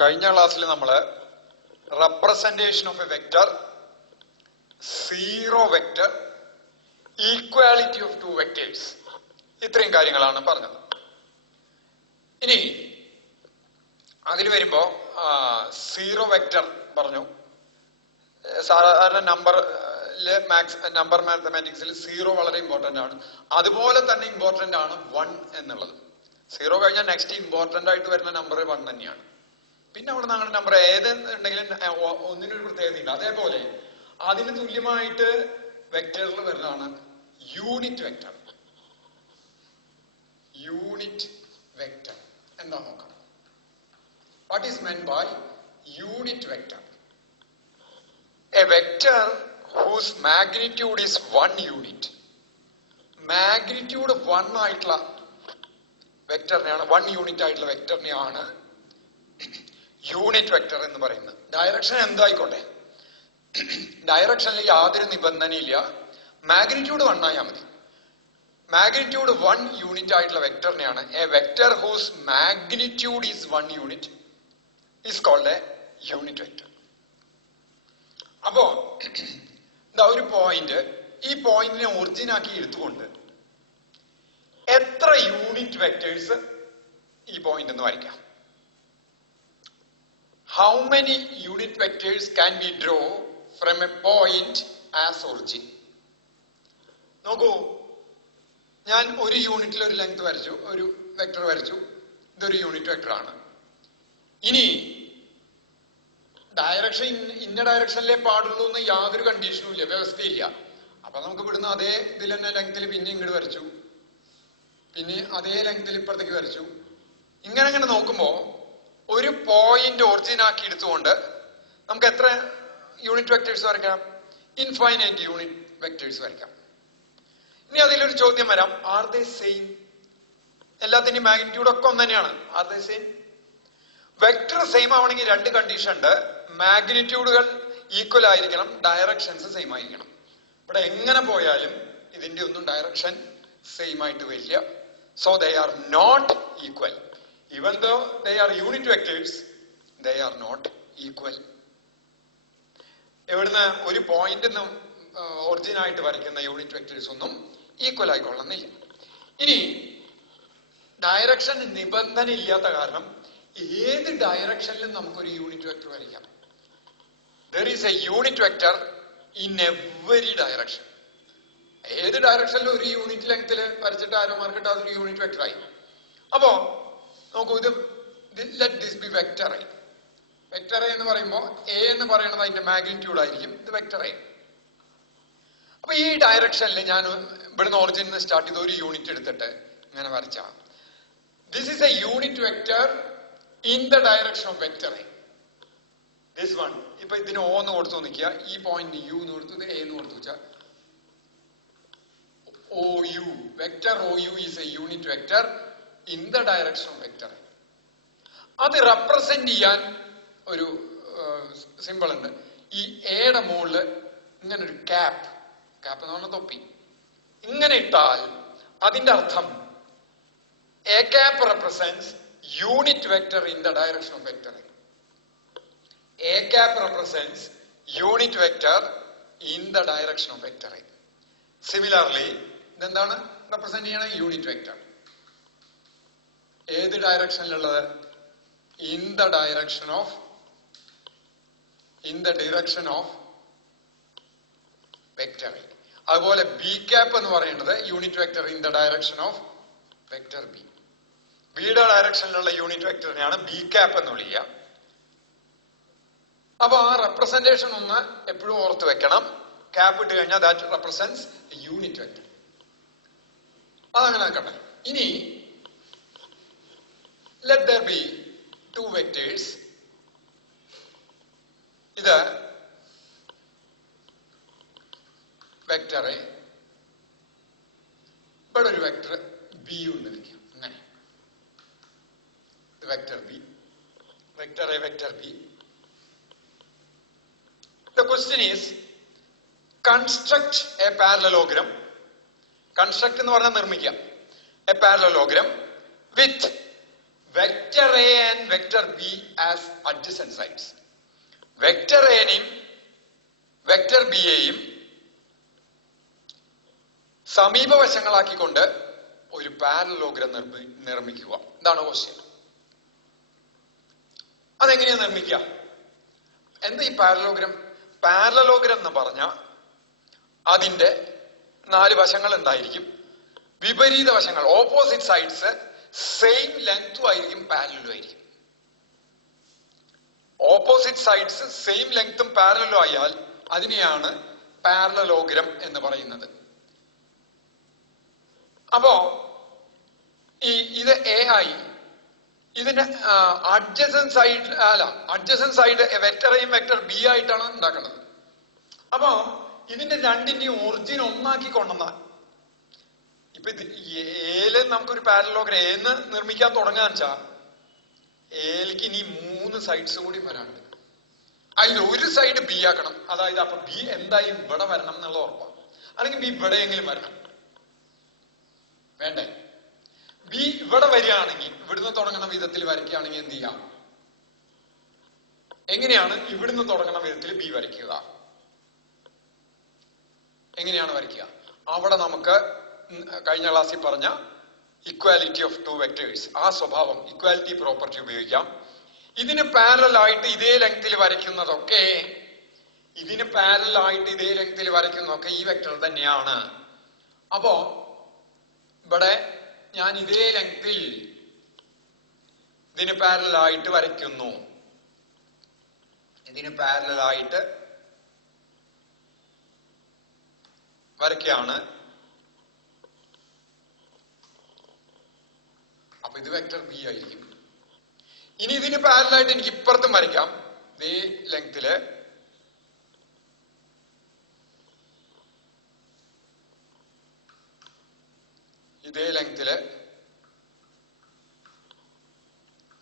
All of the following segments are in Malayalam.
കഴിഞ്ഞ ക്ലാസ്സിൽ നമ്മൾ representation of A vector, zero vector, equality of two vectors, ഇത്രയും കാര്യങ്ങളാണ് പറഞ്ഞത്. ഇനി അതിൽ വരുമ്പോ സീറോ വെക്ടർ പറഞ്ഞു. സാധാരണ നമ്പർ മാത്തമാറ്റിക്സിൽ സീറോ വളരെ ഇമ്പോർട്ടന്റ് ആണ്. അതുപോലെ തന്നെ ഇമ്പോർട്ടന്റ് ആണ് 1 എന്നുള്ളത്. സീറോ കഴിഞ്ഞാൽ നെക്സ്റ്റ് ഇമ്പോർട്ടന്റ് ആയിട്ട് വരുന്ന നമ്പർ 1 തന്നെയാണ്. പിന്നെ അവിടെ നിങ്ങളുടെ നമ്പർ ഏത് ഉണ്ടെങ്കിലും ഒന്നിനൊരു പ്രത്യേകത ഉണ്ട്. അതേപോലെ അതിന് തുല്യമായിട്ട് വെക്ടറിൽ വരുന്നതാണ് യൂണിറ്റ് വെക്ടർ. യൂണിറ്റ് വെക്ടർ എന്താ നോക്കാം. What is meant by unit vector? A vector whose magnitude is 1 unit. Magnitude 1 ആയിട്ടുള്ള വെക്ടറിനെയാണ്, 1 യൂണിറ്റ് ആയിട്ടുള്ള വെക്ടറിനെയാണ് യൂണിറ്റ് വെക്ടർ എന്ന് പറയുന്നത്. ഡയറക്ഷൻ എന്തായിക്കോട്ടെ, ഡയറക്ഷനിൽ യാതൊരു നിബന്ധനയില്ല. മാഗ്നിറ്റ്യൂഡ് 1 ആയാൽ മതി. മാഗ്നിറ്റ്യൂഡ് 1 യൂണിറ്റ് ആയിട്ടുള്ള വെക്ടറിനെയാണ് a vector whose magnitude is 1 unit is called a unit vector. അപ്പോ ഒരു പോയിന്റ്, ഈ പോയിന്റിനെ ഒറിജിൻ ആക്കി എടുത്തുകൊണ്ട് എത്ര യൂണിറ്റ് വെക്ടേഴ്സ് ഈ പോയിന്റ് എന്ന് വരയ്ക്കാം? How many unit vectors can we draw from a point as origin? നോക്കൂ, ഞാൻ ഒരു യൂണിറ്റിൽ ഒരു ലെങ്ത് വരച്ചു, ഒരു വെക്ടർ വരച്ചു. ഇതൊരു യൂണിറ്റ് വെക്ടർ ആണ്. ഇനി ഡയറക്ഷൻ ഇന്ന ഡയറക്ഷനിലേ പാടുള്ളൂ എന്ന് യാതൊരു കണ്ടീഷനും ഇല്ല, വ്യവസ്ഥയില്ല. അപ്പൊ നമുക്ക് ഇവിടുന്ന് അതേ ഇതിൽ തന്നെ ലെങ്ത്തിൽ പിന്നെ ഇങ്ങോട്ട് വരച്ചു, പിന്നെ അതേ ലെങ്ത്തിൽ ഇപ്പുറത്തേക്ക് വരച്ചു. ഇങ്ങനെ നോക്കുമ്പോ ഒരു പോയിന്റ് ഒറിജിൻ ആക്കി എടുത്തുകൊണ്ട് നമുക്ക് എത്ര യൂണിറ്റ് വെക്ടേഴ്സ് വരയ്ക്കാം? ഇൻഫൈനൈറ്റ് യൂണിറ്റ് വെക്ടേഴ്സ് വരയ്ക്കാം. ഇനി അതിലൊരു ചോദ്യം വരാം, ആർ ദേ സെയിം? എല്ലാത്തിന്റെയും മാഗ്നിറ്റ്യൂഡ് ഒക്കെ ഒന്ന് തന്നെയാണ്. Are they same? Vector same ആവണമെങ്കിൽ രണ്ട് കണ്ടീഷൻ ഉണ്ട്. മാഗ്നിറ്റ്യൂഡുകൾ ഈക്വൽ ആയിരിക്കണം, ഡയറക്ഷൻസ് സെയിം ആയിരിക്കണം. ഇവിടെ എങ്ങനെ പോയാലും ഇതിന്റെ ഒന്നും ഡയറക്ഷൻ സെയിം ആയിട്ട് വരില്ല. So they are not equal. Even though they are unit vectors, they are not equal. എവിടുന്ന് ഒരു പോയിന്റ് ഒറിജിൻ ആയിട്ട് വരയ്ക്കുന്ന യൂണിറ്റ് വെക്ടേഴ്സ് ഒന്നും ഈക്വൽ ആയിക്കൊള്ളുന്നില്ല. ഇനി ഡയറക്ഷൻ നിബന്ധന ഇല്ലാത്ത കാരണം ഏത് ഡയറക്ഷനിലും നമുക്കൊരു യൂണിറ്റ് വെക്ടർ വരയ്ക്കാം. There is a unit vector in every direction. ഏത് ഡയറക്ഷനിലും ഒരു യൂണിറ്റ് ലെങ്ത്തിൽ വരച്ചിട്ട് ആരോ മാർക്കിട്ട് അതൊരു യൂണിറ്റ് വെക്ടർ ആയി. അപ്പോ നോക്കൂ, ഇത് let this B vector A. Vector A എന്ന് പറയുമ്പോൾ എ എന്ന് പറയുന്നത് അതിന്റെ മാഗ്നിറ്റ്യൂഡ് ആയിരിക്കും. ഇത് വെക്ടർ എ. അപ്പൊ ഈ ഡയറക്ഷനിൽ ഞാൻ ഇവിടുന്ന് ഒറിജിനിൽ നിന്ന് സ്റ്റാർട്ട് ചെയ്ത് ഒരു യൂണിറ്റ് എടുത്തിട്ട് ഇങ്ങനെ വരച്ച this is A unit vector in the direction of vector A. This one. ഇപ്പൊ ഇതിന് O എന്ന് കൊടുത്തു നിൽക്കുക, ഈ പോയിന്റ് U എന്ന് കൊടുത്തു, A എന്ന് കൊടുത്തു വെച്ചാൽ OU. Vector OU is a unit vector in the direction of vector A. അത് റെപ്രസെന്റ് ചെയ്യാൻ ഒരു സിമ്പിൾ ഉണ്ട്. ഈ എയുടെ മുകളിൽ ഇങ്ങനെ ഒരു ക്യാപ്പ് എന്ന് പറഞ്ഞ തൊപ്പി ഇങ്ങനെ ഇട്ടാൽ അതിന്റെ അർത്ഥം A cap represents unit vector in the direction of vector A. A cap represents unit vector in the direction of vector A. Similarly, ഇതെന്താണ് റെപ്രസെന്റ് ചെയ്യണ? Unit vector. ഏത് ഡയറക്ഷനിലുള്ളത്? In the direction of vector A. അതുപോലെ ബി ക്യാപ്പ് എന്ന് പറയുന്നത് unit vector in the direction of vector B. ബിയുടെ ഡയറക്ഷനിലുള്ള യൂണിറ്റ് വെക്ടറിനെയാണ് ബി ക്യാപ്പ് എന്ന് വിളിക്കുക. അപ്പൊ ആ റെപ്രസെന്റേഷൻ ഒന്ന് എപ്പോഴും ഓർത്ത് വെക്കണം. ക്യാപ്പ് ഇട്ട് കഴിഞ്ഞാൽ ദാറ്റ് റെപ്രസെന്റ്സ് യൂണിറ്റ് വെക്ടർ. അതങ്ങനെ നിൽക്കട്ടെ. ഇനി let there be to vectors. ഇത് വെക്ടർ എ, ഇവിടെ ഒരു വെക്ടർ ബി ഉണ്ട് നിൽക്കുക. അങ്ങനെ vector B, vector A, vector B. The question is, construct a parallelogram. Construct എന്ന് പറഞ്ഞാൽ നിർമ്മിക്കാം. A parallelogram with vector A and vector B as adjacent sides. Vector എനെയും വെക്ടർ ബിയെയും സമീപവശങ്ങളാക്കിക്കൊണ്ട് ഒരു പാരലോഗ്രം നിർമ്മിക്കുക. ഇതാണ് ക്വസ്റ്റ്യൻ. അതെങ്ങനെയാ നിർമ്മിക്കുക? എന്താ ഈ പാരലോഗ്രം? പാരലോഗ്രം എന്ന് പറഞ്ഞ അതിന്റെ 4 വശങ്ങൾ എന്തായിരിക്കും? വിപരീത വശങ്ങൾ, ഓപ്പോസിറ്റ് സൈഡ്സ് സെയിം ലെങ്തും ആയിരിക്കും, പാരലലും ആയിരിക്കും. ഓപ്പോസിറ്റ് സൈഡ്സ് സെയിം ലെങ്തും പാരലലും ആയാൽ അതിനെയാണ് പാരലോഗ്രം എന്ന് പറയുന്നത്. അപ്പോ ഇത് എ ആയി, ഇതിന്റെ അഡ്ജസന്റ് സൈഡ് വെക്ടർ എയും വെക്ടർ ബി ആയിട്ടാണ് ഉണ്ടാക്കുന്നത്. അപ്പോ ഇതിന്റെ രണ്ടിന്റെയും ഒറിജിൻ ഒന്നാക്കി കൊണ്ടുവന്നാൽ, ഇപ്പൊ എയില് നമുക്കൊരു പാരലോഗ്രം എന്ന് നിർമ്മിക്കാൻ തുടങ്ങാന്ന് വെച്ചാൽ എയിലേക്ക് ഇനി 3 സൈഡ്സ് കൂടി വരാനുണ്ട്. അതിൽ ഒരു സൈഡ് ബി ആക്കണം. അതായത് അപ്പൊ ബി എന്തായാലും ഇവിടെ വരണം എന്നുള്ള ഉറപ്പാണ്. അല്ലെങ്കിൽ ബി ഇവിടെയെങ്കിലും വരണം. വേണ്ടേ? ബി ഇവിടെ വരികയാണെങ്കിൽ, ഇവിടുന്ന് തുടങ്ങുന്ന വിധത്തിൽ വരയ്ക്കുകയാണെങ്കിൽ എന്ത് ചെയ്യാം? എങ്ങനെയാണ് ഇവിടുന്ന് തുടങ്ങുന്ന വിധത്തിൽ ബി വരയ്ക്കുക? എങ്ങനെയാണ് വരയ്ക്കുക? അവിടെ നമുക്ക് കഴിഞ്ഞ ക്ലാസ്സിൽ പറഞ്ഞ ഇക്വാലിറ്റി ഓഫ് 2 വെക്ടേഴ്സ്, ആ സ്വഭാവം, ഇക്വാലിറ്റി പ്രോപ്പർട്ടി ഉപയോഗിക്കാം. ഇതിന് പാരലൽ ആയിട്ട് ഇതേ ലെങ്ത്തിൽ വരയ്ക്കുന്നതൊക്കെ ഈ വെക്ടർ തന്നെയാണ്. അപ്പോ ഇവിടെ ഞാൻ ഇതേ ലെങ്ത്തിൽ ഇതിന് പാരലലായിട്ട് വരയ്ക്കുന്നു. ഇതിന് പാരലലായിട്ട് വരയ്ക്കാണ്. അപ്പൊ ഇത് വെക്ടർ ബി ആയിരിക്കും. ഇനി ഇതിന് പാരലലായിട്ട് എനിക്ക് ഇപ്പുറത്തും വരയ്ക്കാം. ഇതേ ലെങ്തില്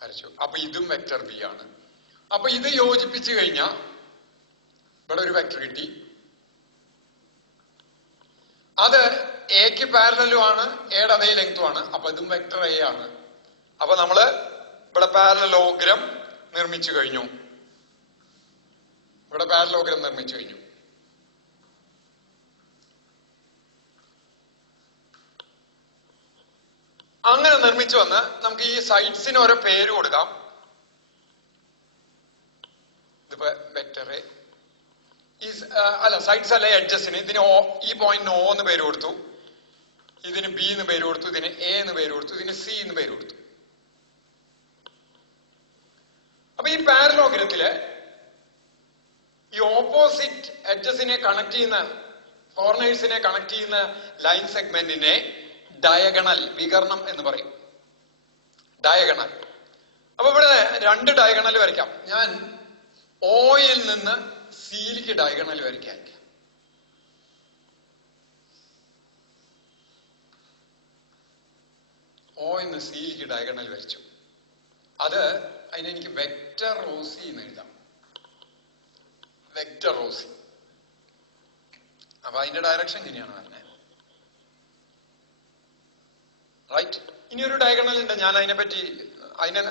വരച്ചു. അപ്പൊ ഇതും വെക്ടർ ബി ആണ്. അപ്പൊ ഇത് യോജിപ്പിച്ചു കഴിഞ്ഞാൽ ഇവിടെ ഒരു വെക്ടർ കിട്ടി. അത് എക്ക് പാരലലും ആണ്, എയുടെ അതേ ലെങ്തും ആണ്. അപ്പൊ ഇതും വെക്ടർ എ ആണ്. അപ്പൊ നമ്മള് ഇവിടെ പാരലോഗ്രം നിർമ്മിച്ചു കഴിഞ്ഞു. അങ്ങനെ നിർമ്മിച്ചു വന്ന് നമുക്ക് ഈ സൈഡ്സിന് ഓരോ പേര് കൊടുക്കാം. ഇതിപ്പോ വെക്ടർ എ, സൈഡ്സ് അല്ല, എഡ്ജസിന്. ഇതിന് ഈ പോയിന്റിന് O എന്ന് പേര് കൊടുത്തു, ഇതിന് ബി എന്ന് പേര് കൊടുത്തു, ഇതിന് എ എന്ന് പേര് കൊടുത്തു, ഇതിന് സി എന്ന് പേര് കൊടുത്തു. അപ്പൊ ഈ പാരലോഗ്രത്തില് ഈ ഓപ്പോസിറ്റ് എഡ്ജസിനെ കണക്ട് ചെയ്യുന്ന, കോർണേഴ്സിനെ കണക്ട് ചെയ്യുന്ന ലൈൻ സെഗ്മെന്റിനെ ഡയഗണൽ, വികർണം എന്ന് പറയും. ഡയഗണൽ. അപ്പൊ ഇവിടെ 2 ഡയഗണൽ വരയ്ക്കാം. ഞാൻ ഓയിൽ നിന്ന് സിയിലേക്ക് ഡയഗണൽ വരയ്ക്കാൻ. ഓയിൽ നിന്ന് സിയിലേക്ക് ഡയഗണൽ വരച്ചു. അതിനെനിക്ക് വെക്ടർ റോസി എന്ന് എഴുതാം. വെക്ടർ റോസി. അപ്പൊ അതിന്റെ ഡയറക്ഷൻ ഇങ്ങനെയാണ് പറഞ്ഞത്. റൈറ്റ്. ഇനി ഒരു ഡയഗണൽ ഉണ്ട്. ഞാൻ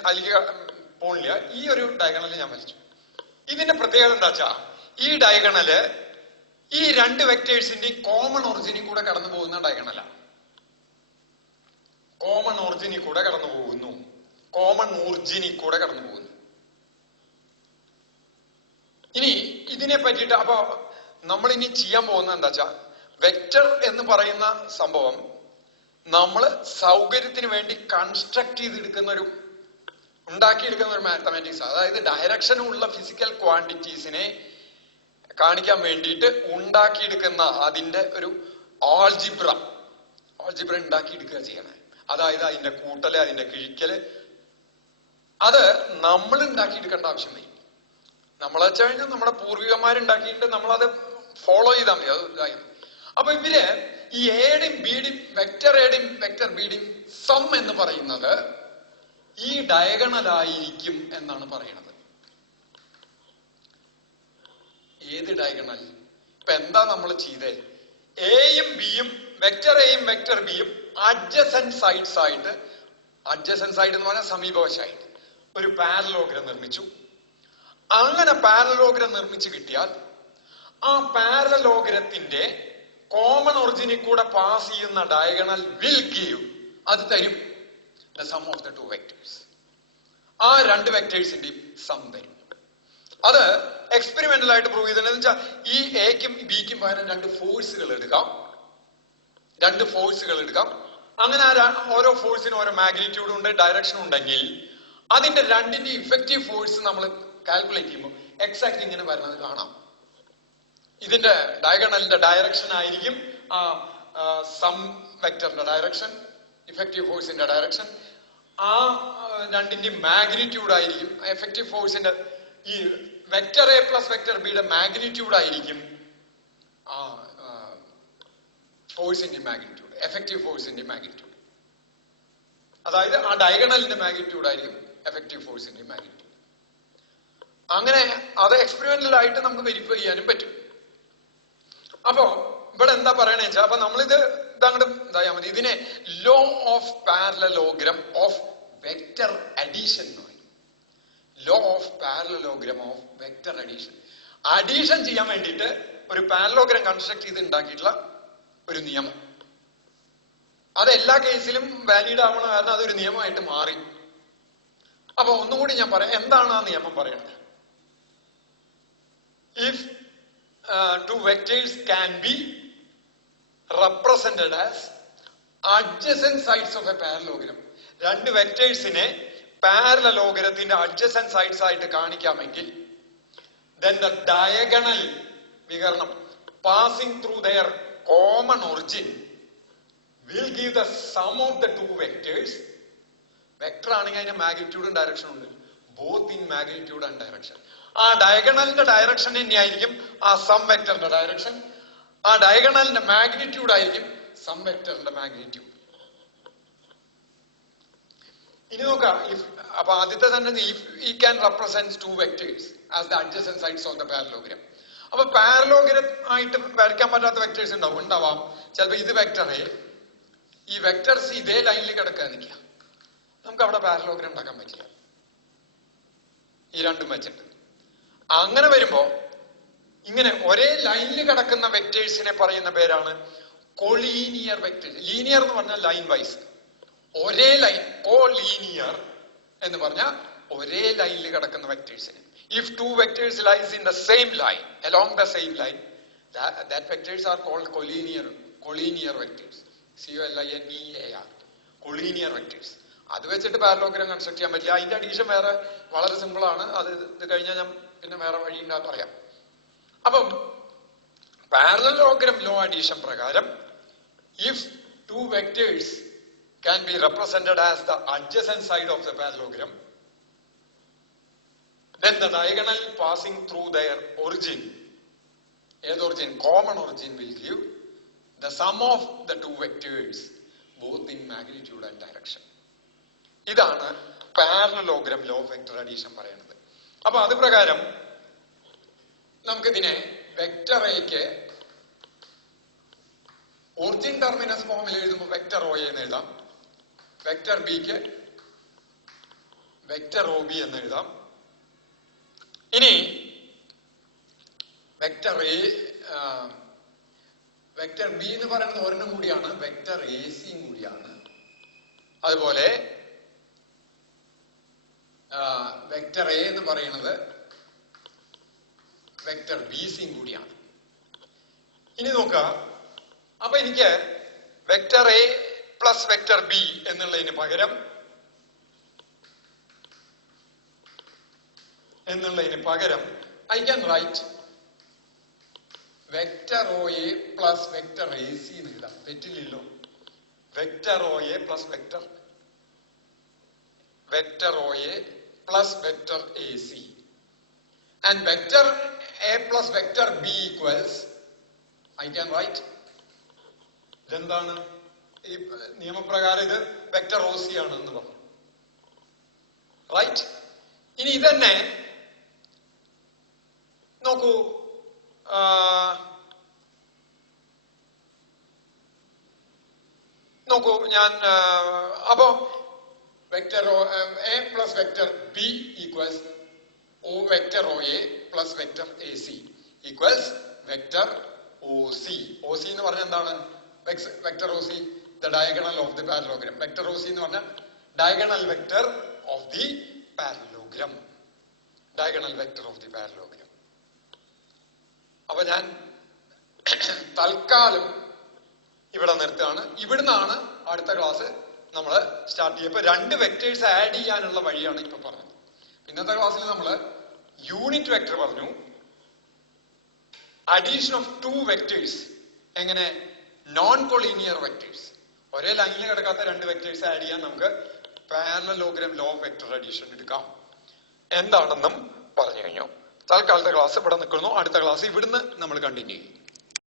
അതിലേക്ക് പോണില്ല. ഈ ഒരു ഡയഗണൽ ഞാൻ വരച്ചു. ഇതിന്റെ പ്രത്യേകത എന്താ വെച്ചാ, ഈ ഡയഗണല് ഈ 2 വെക്ടേഴ്സിന്റെയും കോമൺ ഒറിജിനിൽ കൂടെ കടന്നു പോകുന്ന ഡയഗണലാണ്. കോമൺ ഒറിജിനിൽ കൂടെ കടന്നു പോകുന്നു. ഇനി ഇതിനെ പറ്റിയിട്ട് അപ്പൊ നമ്മൾ ഇനി ചെയ്യാൻ പോകുന്നത് എന്താ വെച്ചാ, വെക്ടർ എന്ന് പറയുന്ന സംഭവം നമ്മള് സൗകര്യത്തിന് വേണ്ടി കൺസ്ട്രക്ട് ഉണ്ടാക്കിയെടുക്കുന്ന ഒരു മാത്തമാറ്റിക്സ്. അതായത് ഡയറക്ഷനുള്ള ഫിസിക്കൽ ക്വാണ്ടിറ്റീസിനെ കാണിക്കാൻ വേണ്ടിയിട്ട് ഉണ്ടാക്കിയെടുക്കുന്ന അതിന്റെ ഒരു ആൾജിബ്ര ഉണ്ടാക്കിയെടുക്കുക ചെയ്യണേ. അതായത് അതിന്റെ കൂട്ടല്, അതിന്റെ കിഴിക്കല്, അത് നമ്മൾ ഉണ്ടാക്കിയെടുക്കേണ്ട ആവശ്യം വരും. നമ്മളെ വെച്ച് കഴിഞ്ഞാൽ നമ്മുടെ പൂർവികന്മാരുണ്ടാക്കിയിട്ട് നമ്മളത് ഫോളോ ചെയ്താൽ മതി. അത് ഇതായി. അപ്പൊ ഇവര് ഈ എയുടെയും ബിയുടെയും, വെക്ടർ എയുടെയും വെക്ടർ ബിയുടെയും സം എന്ന് പറയുന്നത് ഈ ഡയഗണലായിരിക്കും എന്നാണ് പറയുന്നത്. ഏത് ഡയഗണൽ? ഇപ്പൊ എന്താ നമ്മൾ ചെയ്തേ? എയും ബിയും, വെക്ടർ എയും വെക്ടർ ബിയും അഡ്ജസന്റ് സൈഡ്സ് ആയിട്ട് അഡ്ജസൻ സൈഡ് എന്ന് പറഞ്ഞാൽ സമീപവശമായിട്ട് ഒരു പാരലോഗ്രം നിർമ്മിച്ചു. അങ്ങനെ പാരലോഗ്രം നിർമ്മിച്ചു കിട്ടിയാൽ ആ പാരലോഗ്രത്തിന്റെ കോമൺ ഒറിജിനിൽ കൂടെ പാസ് ചെയ്യുന്ന ഡയഗണൽ വിൽ ഗീവ്, അത് തരും the sum of the two vectors. ആ രണ്ട് വെക്ടേഴ്സിന്റെയും സം തരും. അത് എക്സ്പെരിമെന്റൽ ആയിട്ട് പ്രൂവ് ചെയ്തെന്ന് വെച്ചാൽ ഈ എക്കും ബിക്കും പകരം രണ്ട് ഫോഴ്സുകൾ എടുക്കാം. അങ്ങനെ ഓരോ ഫോഴ്സിനും ഓരോ മാഗ്നിറ്റ്യൂഡും ഉണ്ട്, ഡയറക്ഷനും ഉണ്ടെങ്കിൽ അതിന്റെ രണ്ടിന്റെ ഇഫക്റ്റീവ് ഫോഴ്സ് നമ്മൾ കാൽക്കുലേറ്റ് ചെയ്യുമ്പോൾ എക്സാക്ട് ഇങ്ങനെ വരുന്നത് കാണാം. ഇതിന്റെ ഡയഗണലിന്റെ ഡയറക്ഷൻ ആയിരിക്കും ആ സം വെക്ടറിന്റെ ഡയറക്ഷൻ, ഇഫക്റ്റീവ് ഫോഴ്സിന്റെ ഡയറക്ഷൻ. ആ രണ്ടിന്റെ മാഗ്നിറ്റ്യൂഡ് ആയിരിക്കും എഫക്റ്റീവ് ഫോഴ്സിന്റെ. ഈ വെക്ടർ എ പ്ലസ് വെക്ടർ ബിയുടെ മാഗ്നിറ്റ്യൂഡ് ആയിരിക്കും ആ ഫോഴ്സിന്റെ മാഗ്നിറ്റ്യൂഡ്, എഫക്റ്റീവ് ഫോഴ്സിന്റെ മാഗ്നിറ്റ്യൂഡ്. അതായത് ആ ഡയഗണലിന്റെ മാഗ്നിറ്റ്യൂഡ് ആയിരിക്കും എഫക്റ്റീവ് ഫോഴ്സിന്റെ മാഗ്നിറ്റ്യൂഡ്. അങ്ങനെ അത് എക്സ്പെരിമെന്റൽ ആയിട്ട് നമുക്ക് വെരിഫൈ ചെയ്യാനും പറ്റും. അപ്പോ ഇവിടെ എന്താ പറയണേ വെച്ചാൽ, അപ്പൊ നമ്മളിത് ഇതങ്ങോട്ട് എന്തായാൽ മതി. ഇതിനെ law of parallelogram of vector addition എന്ന് പറയും. Law of parallelogram of vector addition. Addition ചെയ്യാൻ വേണ്ടിയിട്ട് ഒരു പാരലോഗ്രം കൺസ്ട്രക്ട് ചെയ്ത് ഉണ്ടാക്കിയിട്ടുള്ള ഒരു നിയമം. അത് എല്ലാ കേസിലും വാലിഡ് ആവണ കാരണം അതൊരു നിയമമായിട്ട് മാറി. അപ്പൊ ഒന്നുകൂടി ഞാൻ പറയാം, എന്താണ് ആ നിയമം പറയണത്. If two vectors can be represented as adjacent sides of a parallelogram, രണ്ട് വെക്ടേഴ്സിനെ പാരലലോഗ്രത്തിന്റെ adjacent sides ആയിട്ട് കാണിക്കാമെങ്കിൽ then the diagonal വികരണം passing through their common origin will give the sum of the two vectors. Vector ആണെങ്കിൽ അതിന്റെ മാഗ്നിറ്റ്യൂഡും ഡയറക്ഷനും ഉണ്ട്, both in magnitude and direction. ആ ഡയഗണലിന്റെ ഡയറക്ഷൻ തന്നെയായിരിക്കും ആ സം വെക്ടറിന്റെ ഡയറക്ഷൻ. ആ ഡയഗണലിന്റെ മാഗ്നിറ്റ്യൂഡ് ആയിരിക്കും സം വെക്ടറിന്റെ മാഗ്നിറ്റ്യൂഡ്. ഇനി നോക്കാം. അപ്പൊ ആദ്യത്തെ തന്നെ ഇഫ് ഈ can represent to vectors as the adjacent sides of the parallelogram. അപ്പൊ പാരലോഗ്രം ആയിട്ട് വരയ്ക്കാൻ പറ്റാത്ത വെക്ടേഴ്സ് ഉണ്ടാവാം. ചിലപ്പോ ഇത് വെക്ടർ എ, ഈ വെക്ടർ സി ഇതേ ലൈനിൽ കിടക്കാൻ നിൽക്കുക, നമുക്ക് അവിടെ പാരലോഗ്രം ഉണ്ടാക്കാൻ പറ്റില്ല, ഈ രണ്ടും വെച്ചിട്ട്. അങ്ങനെ വരുമ്പോ ഇങ്ങനെ ഒരേ ലൈനിൽ കിടക്കുന്ന വെക്ടേഴ്സിനെ പറയുന്ന പേരാണ് കൊളീനിയർ വെക്ടേഴ്സ്. ലീനിയർ എന്ന് പറഞ്ഞാൽ ലൈൻ വൈസ്, ഒരേ ലൈൻ. കൊളീനിയർ എന്ന് പറഞ്ഞാൽ ഒരേ ലൈനിൽ കിടക്കുന്ന വെക്ടേഴ്സിന്. If two vectors lies in the same line, along the same line, that vectors are called collinear vectors. COLLINEAR, collinear vectors. അത് വെച്ചിട്ട് പാരലോഗ്രം കൺസ്ട്രക്ട് ചെയ്യാൻ പറ്റില്ല. അതിന്റെ അഡീഷൻ വേറെ വളരെ സിമ്പിൾ ആണ്. അത് ഇത് കഴിഞ്ഞാൽ ഞാൻ പിന്നെ വേറെ വഴി പറയാം. അപ്പം പാരലലോഗ്രം ലോ അഡീഷൻ പ്രകാരം if two vectors can be represented as the adjacent side of the parallelogram, then the diagonal passing through their origin, common origin, will give the sum of the two vectors both in magnitude and direction. ഇതാണ് parallelogram law of vector addition പറയുന്നത്. അപ്പൊ അത് പ്രകാരം നമുക്കിതിനെ വെക്ടർ എക്ക് ഒറിജിൻ ടെർമിനസ് ഫോമിൽ എഴുതുമ്പോൾ വെക്ടർ ഒ എന്ന് എഴുതാം, വെക്ടർ ബിക്ക് വെക്ടർ ഒ ബി എന്ന് എഴുതാം. ഇനി വെക്ടർ എ, വെക്ടർ ബി എന്ന് പറയുന്നത് ഒരെണ്ണം കൂടിയാണ്, വെക്ടർ എ സിയും കൂടിയാണ്. അതുപോലെ വെക്ടർ എ എന്ന് പറയുന്നത് വെക്ടർ ബി സിയും കൂടിയാണ്. ഇനി നോക്കുക. അപ്പൊ എനിക്ക് vector A plus vector B എന്നുള്ളതിന് പകരം I can write vector O A plus vector A C എന്ന് എഴുതാം. തെറ്റില്ലല്ലോ. Vector O A plus vector O A plus vector A C and vector A plus vector B equals I can write. ഇതെന്താണ്? ഈ നിയമപ്രകാരം ഇത് വെക്ടർ ഒ സി ആണ് എന്ന് പറഞ്ഞു. റൈറ്റ്. ഇനി ഇതന്നെ നോക്കൂ. ഞാൻ അപ്പോ vector A plus vector B equals O vector OA plus vector AC equals vector OC. OC എന്ന് പറഞ്ഞാൽ എന്താണ്? Vector OC, the diagonal of the parallelogram. Vector OC എന്ന് പറഞ്ഞാൽ diagonal vector of the parallelogram. Diagonal vector of the parallelogram. അപ്പൊ ഞാൻ തൽക്കാലം ഇവിടെ നിർത്തുകയാണ്. ഇവിടുന്നാണ് അടുത്ത ക്ലാസ് നമ്മൾ സ്റ്റാർട്ട് ചെയ്യുക. ഇപ്പൊ 2 വെക്ടേഴ്സ് ആഡ് ചെയ്യാനുള്ള വഴിയാണ് ഇപ്പൊ പറഞ്ഞത്. ഇന്നത്തെ ക്ലാസ്സിൽ നമ്മൾ യൂണിറ്റ് വെക്ടർ പറഞ്ഞു, അഡീഷൻ ഓഫ് 2 വെക്ടേഴ്സ്, എങ്ങനെ നോൺ കൊളീനിയർ വെക്ടേഴ്സ്, ഒരേ ലൈനിൽ കിടക്കാത്ത 2 വെക്ടേഴ്സ് ആഡ് ചെയ്യാൻ നമുക്ക് parallelogram law of vector addition എടുക്കാം എന്താണെന്നും പറഞ്ഞു കഴിഞ്ഞു. തൽക്കാലത്തെ ക്ലാസ് ഇവിടെ നിൽക്കുന്നു. അടുത്ത ക്ലാസ് ഇവിടുന്ന് നമ്മൾ കണ്ടിന്യൂ ചെയ്യും.